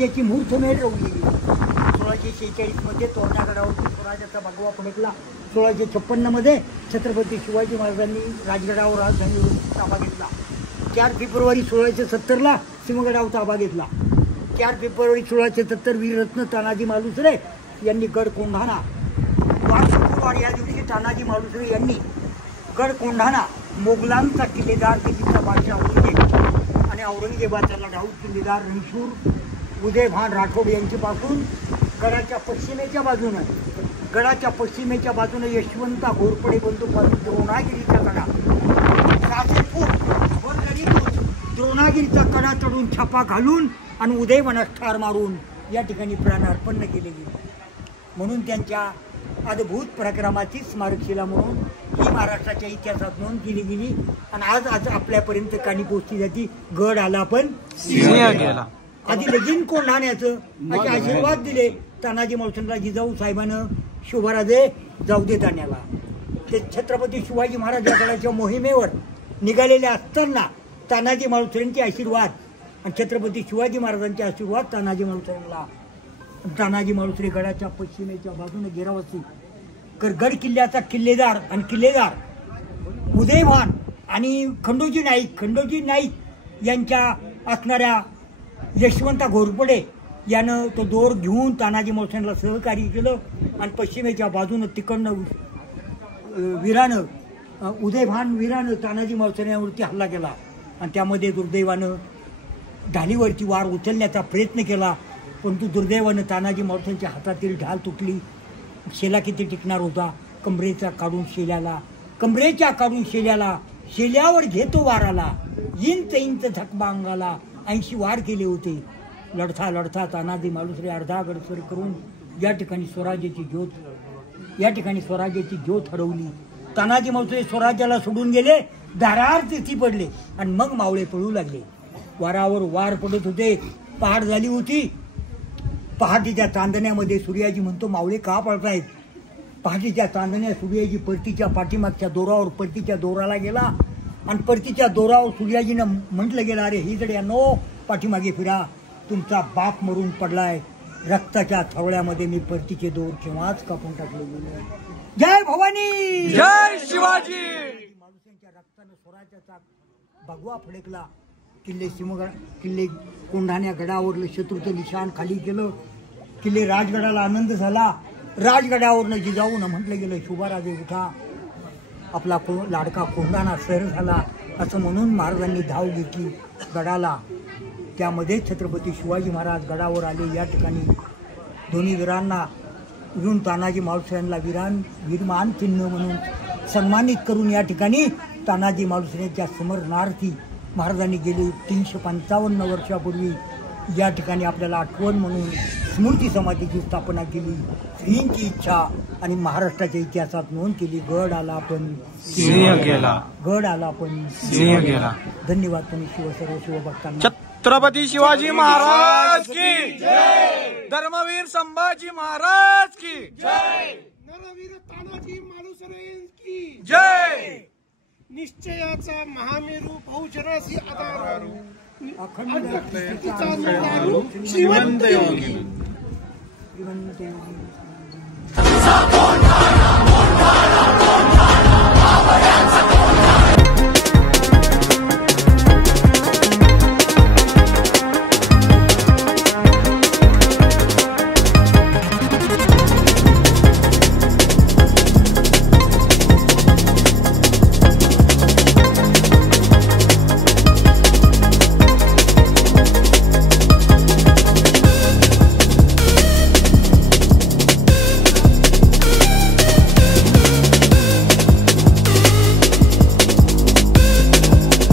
स्वराज्याची मुहूर्तमेढ रवली. 1646 मध्ये तोरणागडावरती स्वराज्याचा भगवा फडकला. 1656 मध्ये छत्रपती शिवाजी महाराजांनी राजगडावर राजधानीवर ताबा घेतला. 4 फेब्रुवारी 1670 सिंहगडावर ताबा घेतला. 4 फेब्रुवारी 1670 वीररत्न तानाजी मालुसरे यांनी गड कोंढाणा, वार शुक्रवार या दिवशी तानाजी मालुसरे यांनी गड कोंढाणा मोगलांचा किल्लेदार दिल्लीचा बादशाह औरंगजेब आणि औरंगजेबाचा लढाऊ किल्लेदार रणशूर उदयभान राठोड यांच्यापासून गडाच्या पश्चिमेच्या बाजूने यशवंता घोरपडे बंधूपासून द्रोणागिरीचा कडा 600 फूट वर द्रोणागिरीचा कडा चढून छापा घालून आणि उदयवनास ठार मारून या ठिकाणी प्राणार्पण केले गेले. म्हणून त्यांच्या अद्भुत पराक्रमाची स्मारकशिला म्हणून ही महाराष्ट्राच्या इतिहासात नोंद केली गेली. आणि आज आपल्यापर्यंत कानी पोचली जाती. गड आला पण सिंह गेला. आधी लगीन कोंढाण्याचं असे आशीर्वाद दिले तानाजी मालुसरेंना जिजाऊ साहेबानं. शोभाराजे जाऊ दे ताण्याला. ते छत्रपती शिवाजी महाराज या गडाच्या मोहिमेवर निघालेले असताना तानाजी मालुसरेंचे आशीर्वाद आणि छत्रपती शिवाजी महाराजांचे आशीर्वाद तानाजी मालुसरेंना. तानाजी मालुसरे गडाच्या पश्चिमेच्या बाजूने गिरावसी गड किल्ल्याचा किल्लेदार उदयभान आणि खंडोजी नाईक यांच्या असणाऱ्या यशवंता घोरपडे यानं तो दोर घेऊन तानाजी मालुसरेंना सहकार्य केलं. आणि पश्चिमेच्या बाजूनं तिकडनं उदयभान वीरानं तानाजी मालुसरेंवरती हल्ला केला. आणि त्यामध्ये दुर्दैवानं ढालीवरती वार उचलण्याचा प्रयत्न केला. परंतु दुर्दैवानं तानाजी मालुसरेंच्या हातातील ढाल तुटली. शेला किती टिकणार होता. कमरेच्या काढून शेल्याला शेल्यावर घेतो वाराला इंच धकबा अंगाला 80 वार केले होते. लढता तानाजी मालुसरे अर्धा गडसर करून या ठिकाणी स्वराज्याची ज्योत हरवली. तानाजी मालुसरे स्वराज्याला सोडून गेले. दारावर तिथी पडले आणि मग मावळे पळू लागले. वारावर वार पडत होते. पहाट झाली होती. पहाटेच्या चांदण्यामध्ये सूर्याजी म्हणतो मावळे का पळतायत. पहाटेच्या चांदण्या सूर्याजी परतीच्या पाठीमागच्या दोरावर परतीच्या दोराला गेला आणि परतीच्या दोरावर सूर्याजीनं म्हटलं गेलं अरे हिजड्यानो पाठीमागे फिरा. तुमचा बाप मरून पडलाय. रक्ताच्या थवळ्यामध्ये मी परतीचे दोर केव्हाच कापून टाकले गेले. जय भवानी जय शिवाजी. मालुसरेंच्या रक्तानं स्वराज्याचा भगवा फडकला. किल्ले कोंढाण्या गडावरलं शत्रूचं निशाण खाली केलं. किल्ले राजगडाला आनंद झाला. राजगडावरनं जिजाऊनं म्हटलं गेलं शुभाराजे उठा. आपला लाडका कोंढाणा सर झाला असं म्हणून महाराजांनी धाव घेतली गडाला. त्यामध्ये छत्रपती शिवाजी महाराज गडावर आले. या ठिकाणी दोन्ही वीरांना घेऊन तानाजी मालुसरेंना वीरमान चिन्ह म्हणून सन्मानित करून या ठिकाणी तानाजी मालुसरेंच्या स्मरणार्थी महाराजांनी गेली 355 वर्षापूर्वी या ठिकाणी आपल्याला आठवण म्हणून स्मृती समाधीची स्थापना केली. श्रींची इच्छा आणि महाराष्ट्राच्या इतिहासात नोंद केली. गड आला पण सिंह गेला. गड आला पण सिंह गेला. धन्यवाद. तुम्ही सर्व शिवभक्तांना. छत्रपती शिवाजी महाराज की जय. धर्मवीर संभाजी महाराज की जय. नरवीर तानाजी मालुसरे की जय. निश्चयाचा महामेरू बहुजनासी आधार अखंड श्रीमंत योगी.